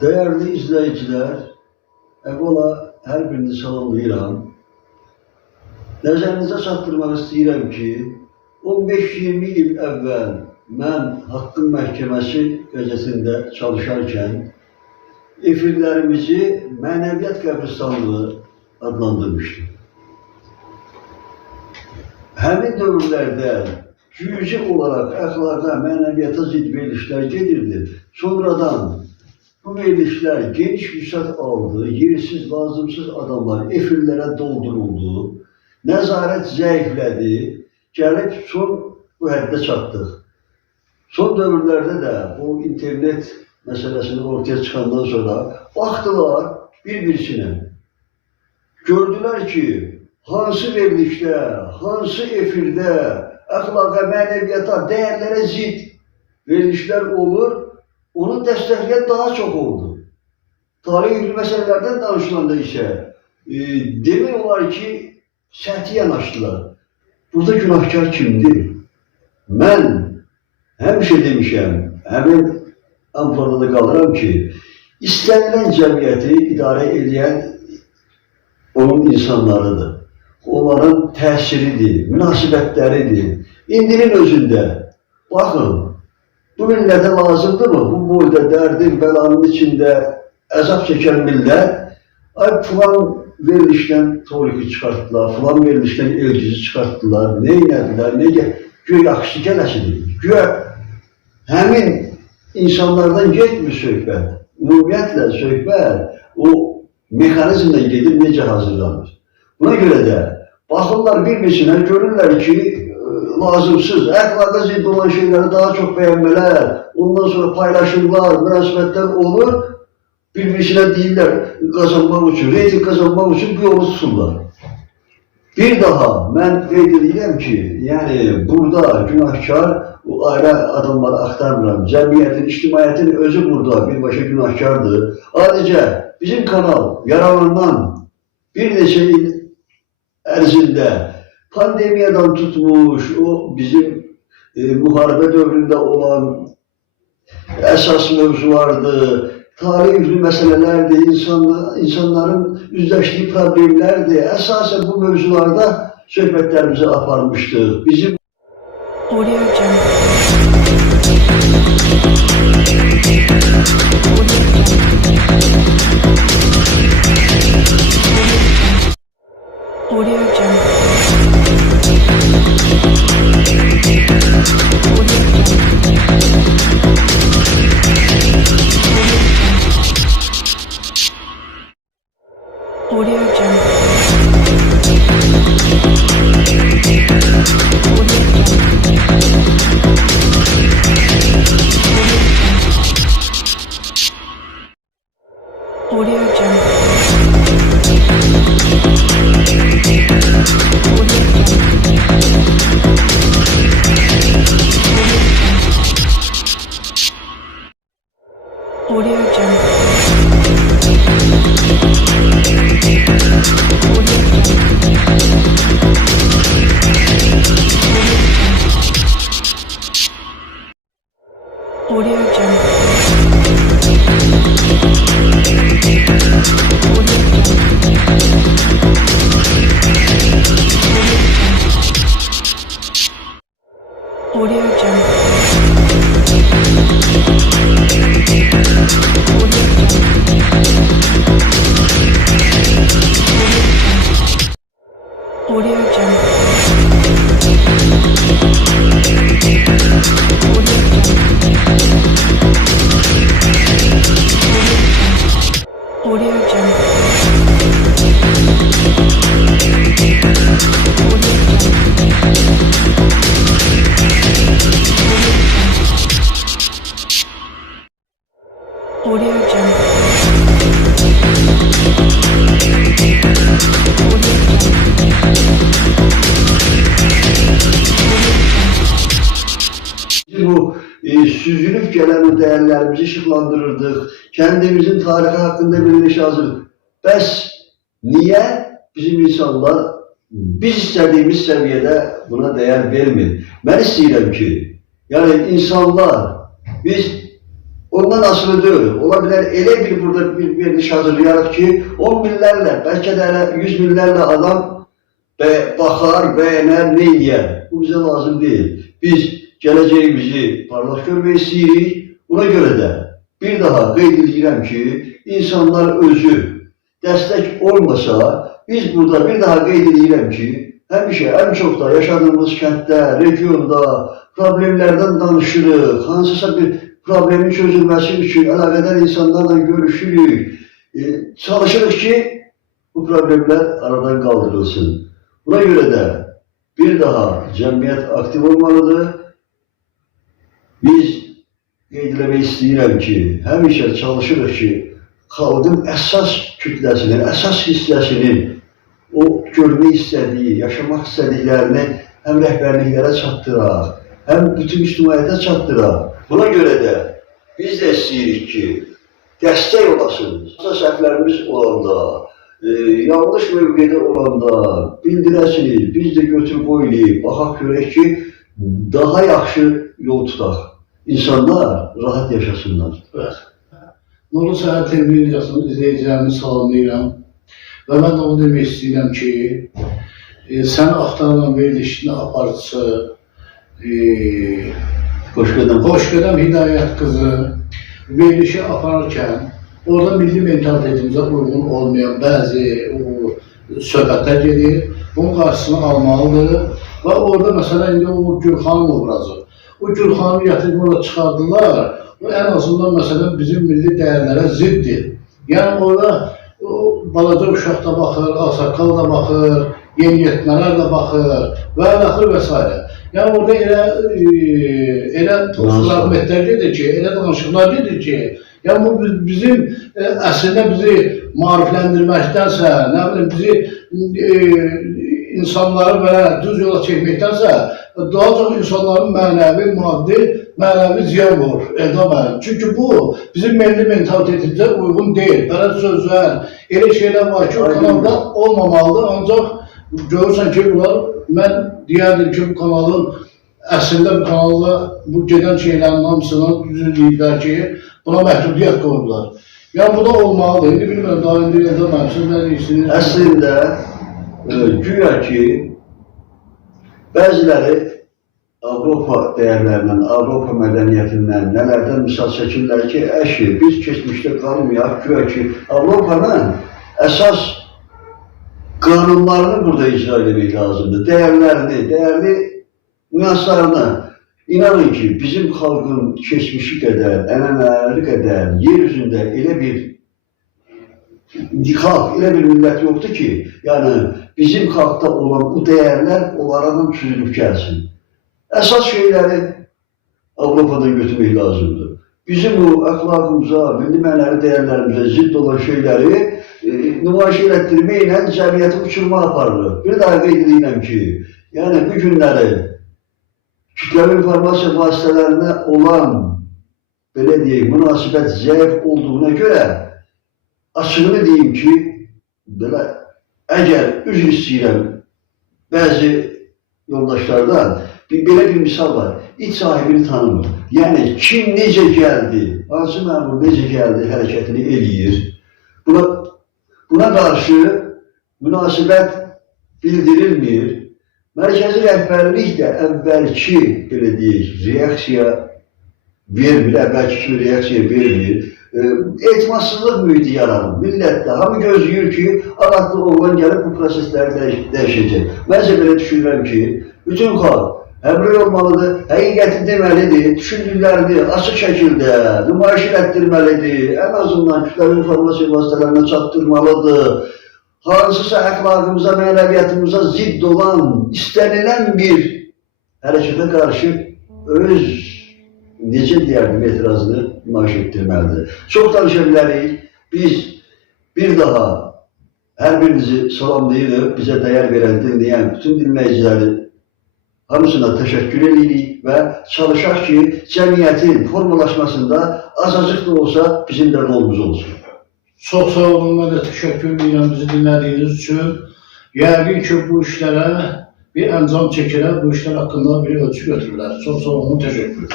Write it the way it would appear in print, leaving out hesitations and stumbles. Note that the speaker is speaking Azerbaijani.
Değerli izleyiciler, evvela her birini salamlayıram. Nəzərinizə çatdırmaq istəyirəm ki, 15-20 il əvvəl mən Haqqın Məhkəməsi qəzetində çalışarkən efirlərimizi Mənəviyyat Qəbristanlığı adlandırmışdım. Həmin dövrlərdə cüzi olaraq əxlaqa, mənəviyyata zidd verilişlər gedirdi. Sonradan bu verilişlər geniş vüsət aldı, yersiz, lazımsız adamlar efirlərə dolduruldu, nəzarət zəiflədi, gəlib son bu həddə çatdıq. Son dövrlərdə də bu internet məsələsini ortaya çıxandan sonra baxdılar bir-birisinə. Gördülər ki, hansı verilişdə, hansı efirdə, əxlaqa, mənəviyyata, dəyərlərə zidd verilişlər olur, onu dəstəkləyən daha çox oldu. Tarih məsələlərdən danışılanda isə demək olar ki, səthi yanaşdılar. Burada günahkar kimdir? Mən həmişə demişəm, həmin ampulada da qalıram ki, istənilən cəmiyyəti idarə edən onun insanlarıdır. Onların təsiridir, münasibətləridir. İndinin özündə, baxın, bu millətə lazımdırmı? Bu boyda dərdin, bəlanın içində əzab çəkən millət, ay filan verilişdən toriki çıxartdılar, filan verilişdən elgizi çıxartdılar, nə inədilər, güya yaxşı gələsidir. Güya həmin insanlardan getmir söhbət, ümumiyyətlə söhbət o mexanizmdən gedib necə hazırlanır. Buna görə də baxırlar bir-birisinə, görürlər ki, lazımsız, əxlaqa zidd olan şeyləri daha çox bəyənmələr, ondan sonra paylaşımlar, münasibətlər olur, bir-birisinə deyirlər, qazanmaq üçün, reyting qazanmaq üçün bir yolu tuturlar. Bir daha mən qeyd edirəm ki, yəni burada günahkar, o ayrı adamları axtarmıram, cəmiyyətin, ictimaiyyətin özü burada birbaşa günahkardır. Ayrıca bizim kanal yaralandan bir neçə il ərzində pandemiyadan tutmuş, o bizim müharibə dövründə olan əsas mövzulardır, tarih məsələlərdir, insanların üzləşdiyi problemlərdir. Əsasən bu mövzularda söhbətlərimizi aparmışdıq. Bizim bu süzülüp gelen o değerlerimizi ışıklandırırdık. Kendimizin tarihi hakkında bir iş hazırlık. Bəs niye bizim insanlar biz istediğimiz seviyede buna değer vermir? Ben istəyirəm ki, yani insanlar biz ondan asılı deyil. Ola bilər elə bir burada bir veriliş hazırlayarıq ki, 10 minlərlə, bəlkə də elə 100 minlərlə adam baxar, bəyənər, nə eləyər. Bu bizə lazım deyil. Biz gələcəyimizi parlaq görmək istəyirik. Buna görə də bir daha qeyd edirəm ki, insanlar özü dəstək olmasa, biz burada bir daha qeyd edirəm ki, həmişə ən çox da yaşadığımız kənddə, regionda problemlərdən danışırıq, hansısa bir problemin çözülməsi üçün əlaqədar insanlarla görüşürük, çalışırıq ki, bu problemlər aradan qaldırılsın. Buna görə də bir daha cəmiyyət aktiv olmalıdır. Biz qeyd eləmək istəyirəm ki, həmişə çalışırıq ki, xalqın əsas kütləsinin, əsas hissəsinin o görmək istədiyi, yaşamaq istədiklərini həm rəhbərliklərə çatdıraq, həm bütün ictimaiyyətə çatdıraq. Buna görə də biz də istəyirik ki, dəstək olasınız. Səhvlərimiz olanda, yanlış mövqedə olanda bildirəsiniz, biz də götürüb oynayıb, baxaq görək ki, daha yaxşı yol tutaq. İnsanlar rahat yaşasınlar. Evet. Nurlu Səhər televiziyasının izləyicilərini salamlayıram. Və mən də onu demək istəyirəm ki, sən axtarılan verilişinin aparıcısı, Xoşqədəm Hidayət qızı verilişi apararkən, orada milli mentalitetimizə uyğun olmayan bəzi söhbətlər gedir, bunun qarşısını almalıdır. Və orada məsələn, indi o Gülxanın obrazı. O Gülxanı gətirib orada çıxardılar, o en azından məsələn bizim milli dəyərlərə ziddir. Yəni orada balaca uşaq da baxır, ağsaqqal da baxır, yeniyetmələr də baxır və s. Yəni orada elə fragmentlər gedir ki, elə danışıqlar gedir ki, yəni bu bizim əslində bizi maarifləndirməkdənsə, nə bilim bizi insanları belə düz yola çəkməkdənsə, daha çox insanların mənəvi, maddi, mənəvi ziyan vurur, Elda. Çünki bu bizim milli mentalitetimizə uyğun deyil. Belə sözlər, elə şeylər var ki, o kanalda olmamalıdır. Ancaq görürsən ki, mən deyərdim ki, bu kanalın, əslində bu kanalda bu gedən şeylərin hamısını düzün deyirlər ki, buna məhdudiyyət qoyurlar. Yəni bu da olmalıdır. İndi bilmirəm, daha indi Elda mənim, siz nə deyirsiniz? Əslində, güya ki, bəziləri Avropa dəyərlərindən, Avropa mədəniyyətindən, nələrdən misal çəkirlər ki, əşi, biz keçmişdə qalmayaq, güya ki, Avropanın əsas qanunlarını burada icra etmək lazımdır, dəyərlərini, dəyərli nüanslarını. İnanın ki, bizim xalqın keçmişi qədər, ənənələri qədər yer üzündə elə bir xalq, elə bir millət yoxdur ki, yəni bizim xalqda olan bu dəyərlər onlardan süzülüb gəlsin. Əsas şeyləri Avropadan götürmək lazımdır. Bizim bu əxlaqımıza, milli mənəvi dəyərlərimizə zidd olan şeyləri nümayiş elətdirməklə cəmiyyəti uçurma aparılır. Bir daha qeyd edirəm ki, yəni bu günləri kütləvi informasiya vasitələrinə olan, belə deyək, münasibət zəif olduğuna görə açığını deyim ki, belə, əgər üzr istəyirəm bəzi yoldaşlardan, belə bir misal var, iç sahibini tanımır. Yəni, kim necə gəldi, hansı məmur necə gəldi, hərəkətini eləyir. Buna qarşı münasibət bildirilmir. Mərkəzi rəhbərlik də əvvəlki, belə deyək, reaksiya vermir, əvvəlki kimi reaksiya vermir. Etimadsızlıq mühiti yaranır. Millətdə hamı gözləyir ki, ağatlı oğlan gəlib bu prosesləri dəyişəcək. Məncə belə düşünürəm ki, bütün xalq həmrəy olmalıdır, həqiqəti deməlidir, düşündüklərini açıq şəkildə nümayiş elətdirməlidir, ən azından kütləvi informasiya vasitələrinə çatdırmalıdır. Hansısa əxlaqımıza, mənəviyyatımıza zidd olan, istənilən bir hərəkətə qarşı öz, necə deyərdim, etirazını nümayiş etdirməlidir. Çox danışa bilərik, biz bir daha hər birinizi salamlayırıq, bizə dəyər verən, dinləyən bütün dinləyiciləri hamısına təşəkkür edirik və çalışaq ki, cəmiyyətin formalaşmasında azacıq da olsa bizim də rolumuz olsun. Çox sağ olun, mən də təşəkkür edirəm bizi dinlədiyiniz üçün. Yəqin ki, bu işlərə bir əncam çəkirlər, bu işlər haqqında bir ölçü götürürlər. Çox sağ olun, təşəkkür.